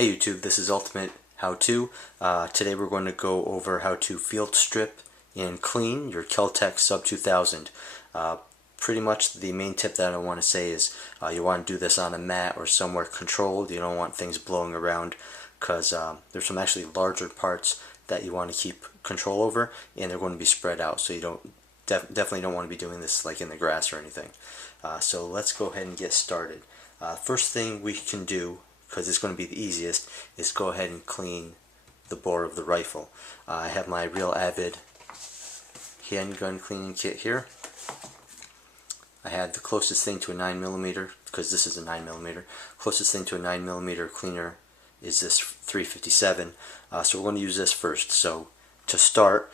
Hey YouTube, this is Ultimate How To. Today we're going to go over how to field strip and clean your Kel Tec Sub 2000. Pretty much the main tip that I want to say is you want to do this on a mat or somewhere controlled. You don't want things blowing around because there's some actually larger parts that you want to keep control over, and they're going to be spread out, so you don't definitely don't want to be doing this like in the grass or anything. So let's go ahead and get started. First thing we can do, because it's going to be the easiest, is go ahead and clean the bore of the rifle. I have my Real Avid handgun cleaning kit here. I had the closest thing to a 9mm, because this is a 9mm. Closest thing to a 9mm cleaner is this 357. So we're going to use this first. So to start,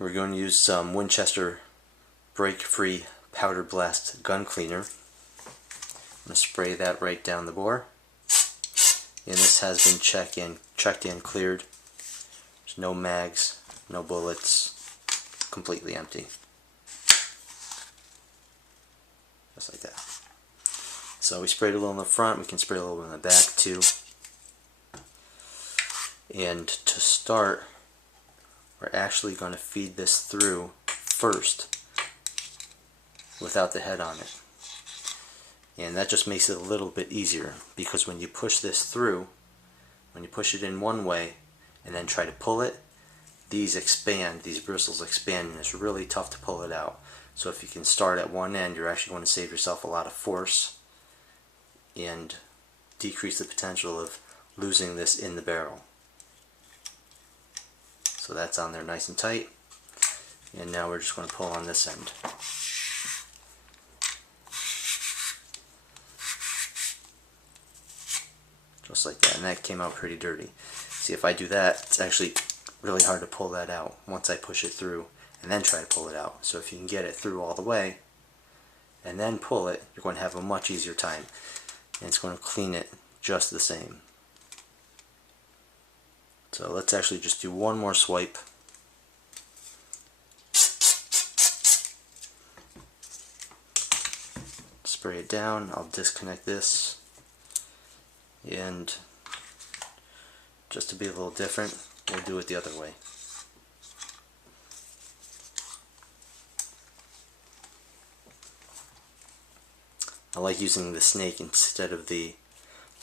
we're going to use some Winchester break-free powder blast gun cleaner. I'm going to spray that right down the bore. And this has been checked and cleared. There's no mags, no bullets, completely empty. Just like that. So we sprayed a little in the front, we can spray a little in the back too. And to start, we're actually going to feed this through first without the head on it. And that just makes it a little bit easier, because when you push this through, when you push it in one way and then try to pull it, these expand, these bristles expand, and it's really tough to pull it out. So if you can start at one end, you're actually going to save yourself a lot of force and decrease the potential of losing this in the barrel. So that's on there nice and tight, and now we're just going to pull on this end. Just like that, and that came out pretty dirty. See, if I do that, it's actually really hard to pull that out once I push it through and then try to pull it out. So if you can get it through all the way and then pull it, you're going to have a much easier time, and it's going to clean it just the same. So let's actually just do one more swipe. Spray it down. I'll disconnect this. And just to be a little different, we'll do it the other way. I like using the snake instead of the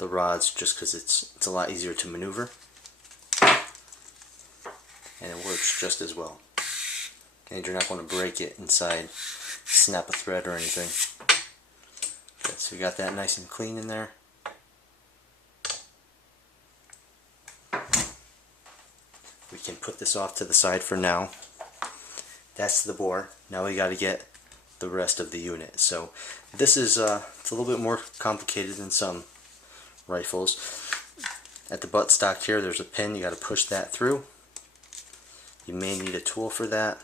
rods, just because it's a lot easier to maneuver, and it works just as well. And you're not going to break it inside, snap a thread or anything. Okay, so we got that nice and clean in there. We can put this off to the side for now. That's the bore. Now we got to get the rest of the unit. So this is it's a little bit more complicated than some rifles. At the buttstock here, there's a pin. You got to push that through. You may need a tool for that,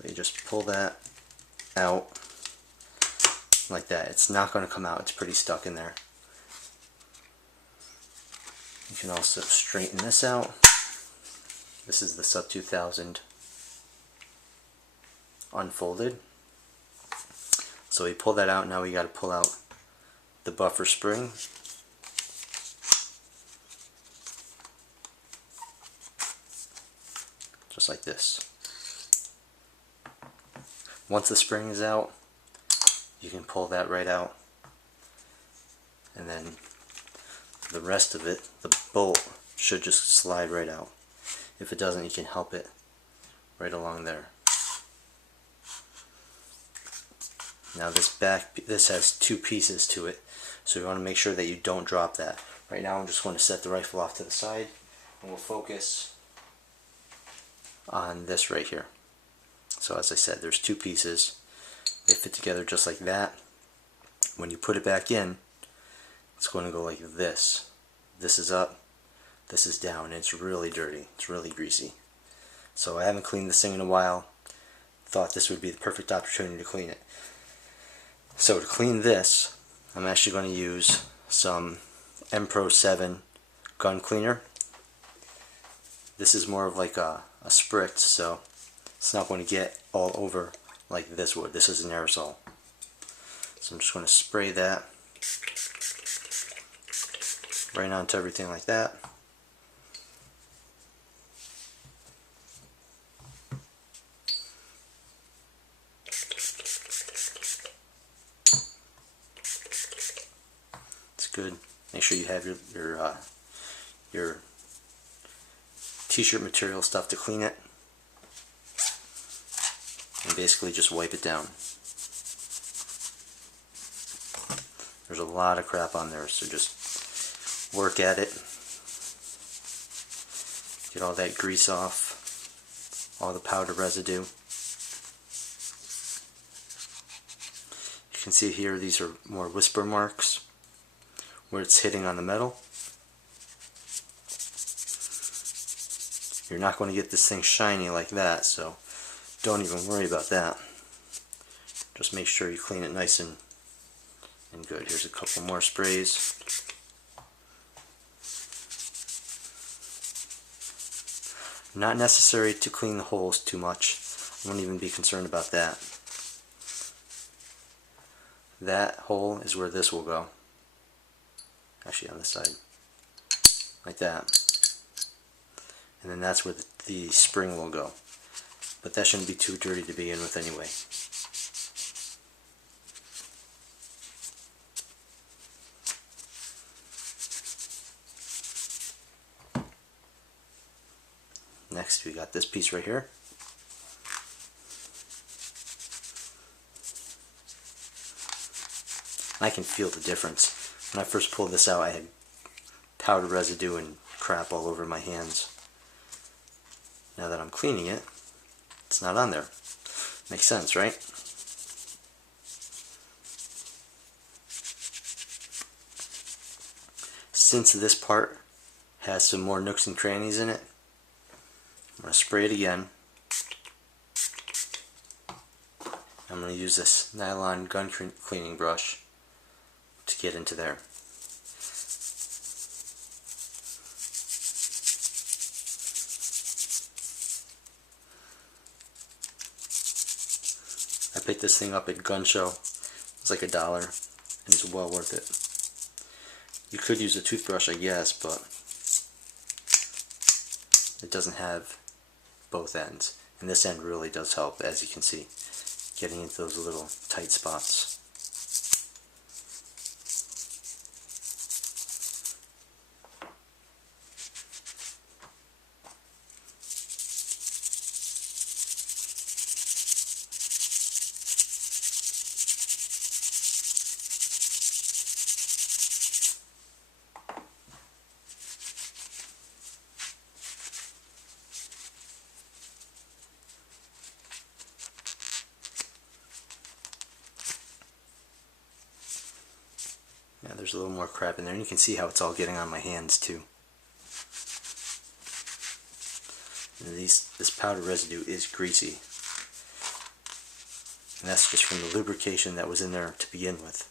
but you just pull that out like that. It's not going to come out. It's pretty stuck in there. You can also straighten this out. This is the Sub 2000 unfolded. So we pull that out. Now we got to pull out the buffer spring. Just like this. Once the spring is out, you can pull that right out, and then the rest of it, the bolt, should just slide right out. If it doesn't, you can help it right along there. Now this has two pieces to it, so you want to make sure that you don't drop that. Right now I'm just going to set the rifle off to the side, and we'll focus on this right here. So as I said, there's two pieces. They fit together just like that. When you put it back in, it's going to go like this. This is up, this is down, and it's really dirty. It's really greasy. So I haven't cleaned this thing in a while. Thought this would be the perfect opportunity to clean it. So to clean this, I'm actually going to use some M-Pro 7 gun cleaner. This is more of like a spritz, so it's not going to get all over like this would. This is an aerosol. So I'm just going to spray that right onto everything like that. It's good. Make sure you have your t-shirt material stuff to clean it, and basically just wipe it down. There's a lot of crap on there, so just work at it. Get all that grease off, all the powder residue. You can see here these are more whisper marks where it's hitting on the metal. You're not going to get this thing shiny like that, so don't even worry about that. Just make sure you clean it nice and good. Here's a couple more sprays. Not necessary to clean the holes too much. I wouldn't even be concerned about that. That hole is where this will go. Actually on this side. Like that. And then that's where the spring will go. But that shouldn't be too dirty to begin with anyway. Next we got this piece right here. I can feel the difference. When I first pulled this out, I had powder residue and crap all over my hands. Now that I'm cleaning it, it's not on there. Makes sense, right? Since this part has some more nooks and crannies in it, I'm going to spray it again. I'm going to use this nylon gun cleaning brush to get into there. I picked this thing up at Gun Show. It's like $1 and it's well worth it. You could use a toothbrush, I guess, but it doesn't have both ends. And this end really does help, as you can see, getting into those little tight spots. Yeah, there's a little more crap in there, and you can see how it's all getting on my hands too. And this powder residue is greasy, and that's just from the lubrication that was in there to begin with.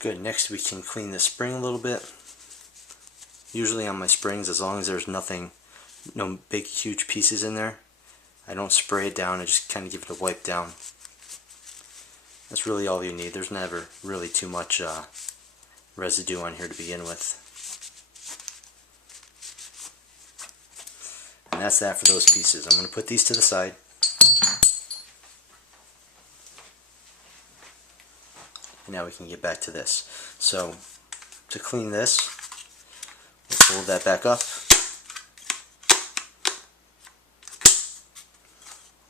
Good, next we can clean the spring a little bit. Usually on my springs, as long as there's nothing, no big huge pieces in there, I don't spray it down, I just kind of give it a wipe down. That's really all you need. There's never really too much residue on here to begin with. And that's that for those pieces. I'm going to put these to the side. And now we can get back to this. So, to clean this, we'll fold that back up,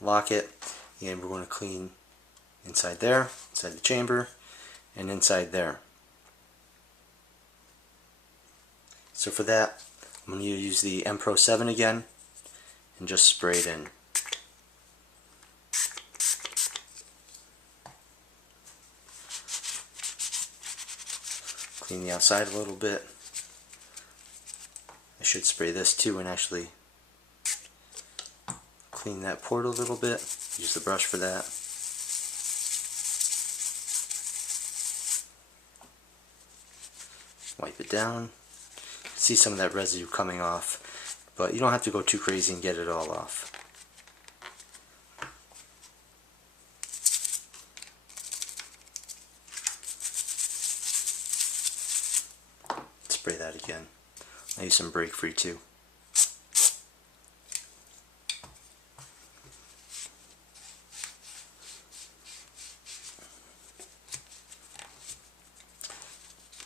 lock it, and we're going to clean inside there, inside the chamber, and inside there. So for that, I'm going to use the M Pro 7 again and just spray it in. Clean the outside a little bit. I should spray this too and actually clean that port a little bit. Use the brush for that. Wipe it down. See some of that residue coming off. but you don't have to go too crazy and get it all off. Spray that again. I use some break free too.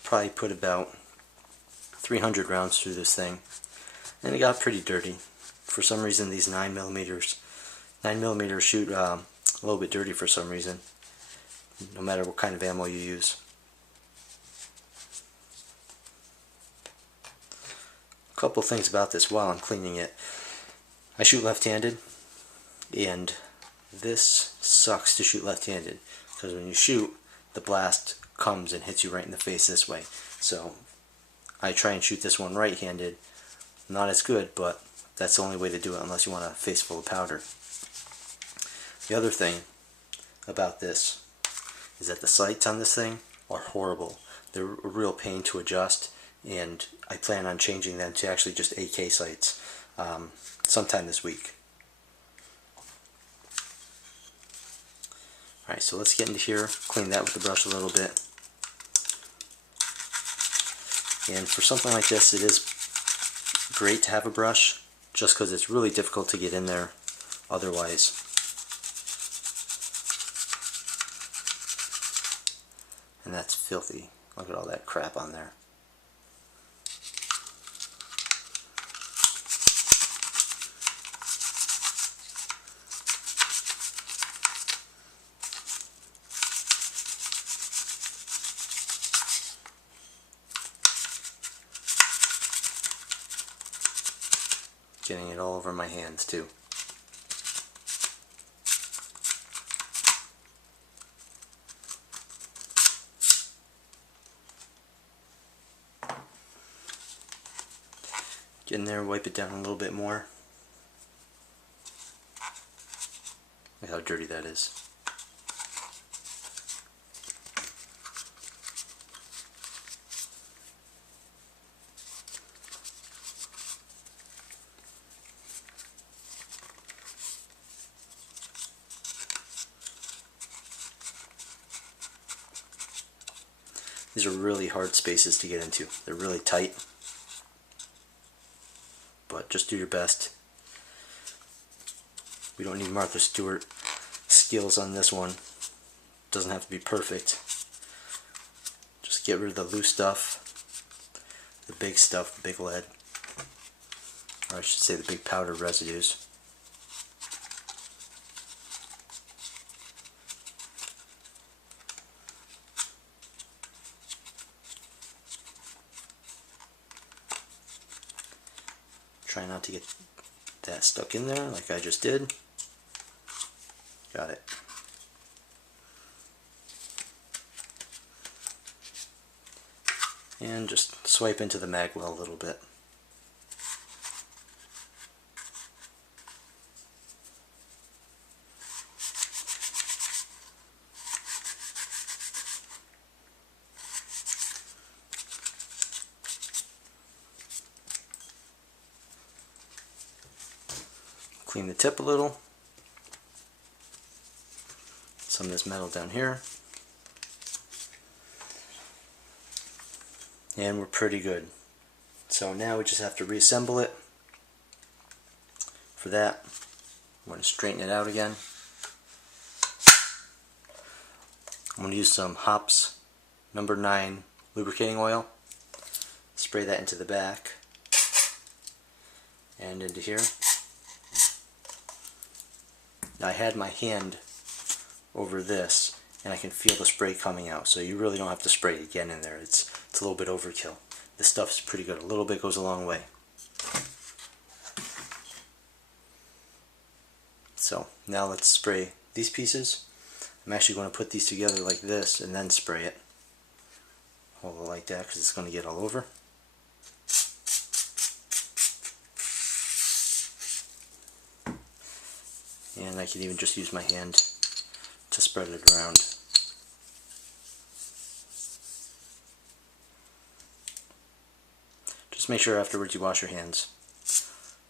Probably put about 300 rounds through this thing, and it got pretty dirty. For some reason, these 9mm shoot a little bit dirty for some reason, no matter what kind of ammo you use. A couple things about this while I'm cleaning it. I shoot left-handed, and this sucks to shoot left-handed because when you shoot, the blast comes and hits you right in the face this way. So I try and shoot this one right-handed. Not as good, but that's the only way to do it unless you want a face full of powder. The other thing about this is that the sights on this thing are horrible. They're a real pain to adjust, and I plan on changing them to actually just AK sights sometime this week. Alright, so let's get into here, clean that with the brush a little bit. And for something like this, it is great to have a brush, just because it's really difficult to get in there otherwise. And that's filthy. Look at all that crap on there. Getting it all over my hands too. Get in there, wipe it down a little bit more. Look how dirty that is. These are really hard spaces to get into. They're really tight, but just do your best. We don't need Martha Stewart skills on this one. Doesn't have to be perfect. Just get rid of the loose stuff, the big stuff, the big lead, or I should say the big powder residues. Try not to get that stuck in there like I just did. Got it. And just swipe into the mag well a little bit. Clean the tip a little. Some of this metal down here. And we're pretty good. So now we just have to reassemble it. For that, I'm going to straighten it out again. I'm going to use some Hops No. 9 lubricating oil. Spray that into the back and into here. Now I had my hand over this and I can feel the spray coming out, so you really don't have to spray it again in there. It's a little bit overkill. This stuff's pretty good. A little bit goes a long way. So now let's spray these pieces. I'm actually going to put these together like this and then spray it. Hold it like that because it's going to get all over. And I can even just use my hand to spread it around. Just make sure afterwards you wash your hands.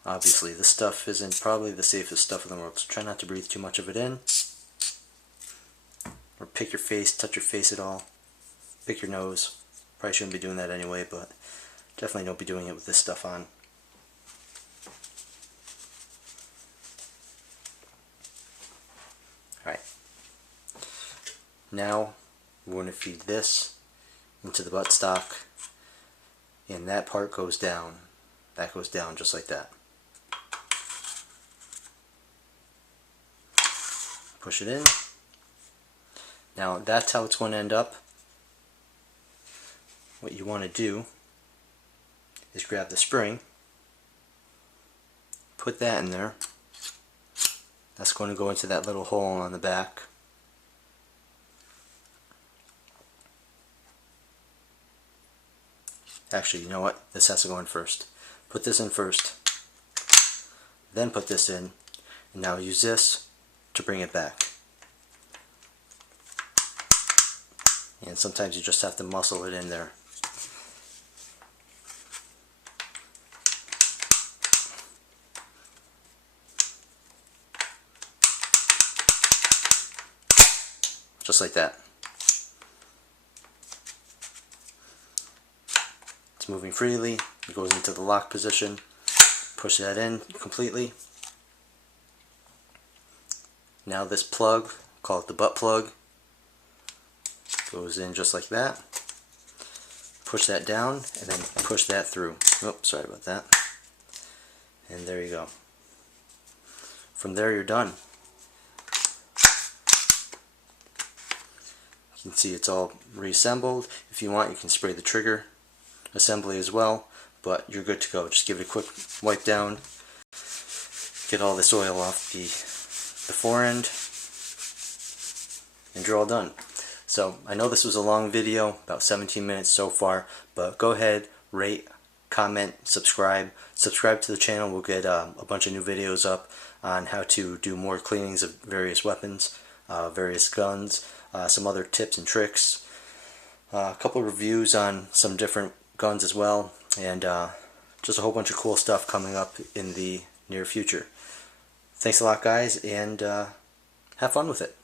Obviously, this stuff isn't probably the safest stuff in the world, so try not to breathe too much of it in. Or pick your face, touch your face at all. Pick your nose. Probably shouldn't be doing that anyway, but definitely don't be doing it with this stuff on. Alright. Now, we're going to feed this into the buttstock, and that part goes down. That goes down just like that. Push it in. Now that's how it's going to end up. What you want to do is grab the spring, put that in there. That's going to go into that little hole on the back. Actually, you know what? This has to go in first. Put this in first, then put this in, and now use this to bring it back. And sometimes you just have to muscle it in there. Just like that. It's moving freely. It goes into the lock position. Push that in completely. Now this plug, call it the butt plug, goes in just like that. Push that down and then push that through. Oops, sorry about that. And there you go. From there you're done. You can see it's all reassembled. If you want, you can spray the trigger assembly as well, but you're good to go. Just give it a quick wipe down, get all this oil off the fore end, and you're all done. So I know this was a long video, about 17 minutes so far, but go ahead, rate, comment, subscribe to the channel. We'll get a bunch of new videos up on how to do more cleanings of various weapons, various guns, some other tips and tricks, a couple of reviews on some different guns as well, and just a whole bunch of cool stuff coming up in the near future. Thanks a lot, guys, and have fun with it.